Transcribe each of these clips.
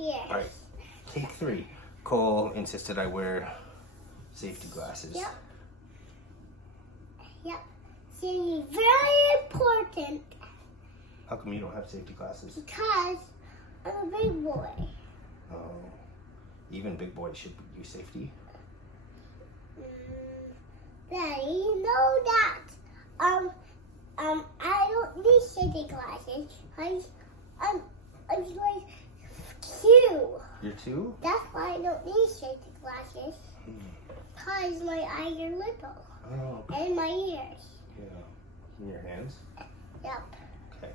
here. All right, take 3. Cole insisted I wear safety glasses. Yep. Yep. See, very important How come you don't have safety glasses? because I'm a big boy. Oh, even big boys should use safety. Daddy, you know that I don't need safety glasses. I'm like 2. You're 2? That's why I don't need safety glasses. Because my eyes are little. Oh, okay. And my ears. Yeah. In your hands? Yep. Okay.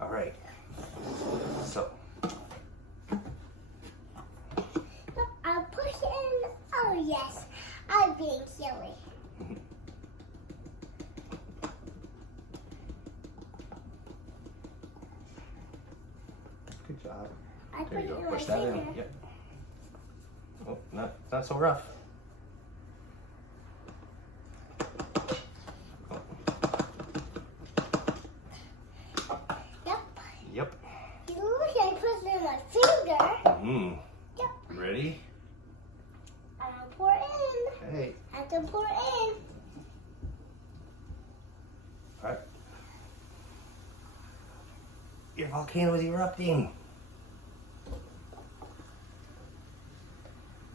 All right. So, I'll push it in. Oh, yes. I'm being silly. good job. I There put you it go. in Push my that in. finger. Yep. Oh, not so rough. Yep. Yep. Look, I put it in my finger. Mm. Yep. Ready? I'm gonna pour it in. Okay. I have to pour it in. All right. Your volcano is erupting.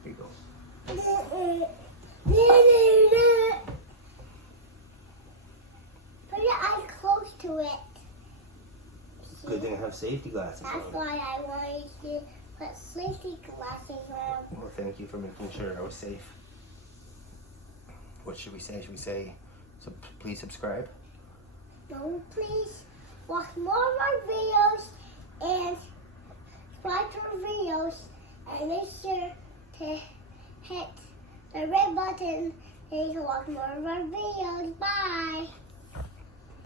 Here you go. Put your eyes close to it. Good thing I have safety glasses That's on. why I wanted to put safety glasses on. Well, thank you for making sure I was safe. What should we say? Should we say, please subscribe? No, please watch more of our videos and subscribe to our videos and make sure to hit the red button and you can watch more of our videos. Bye!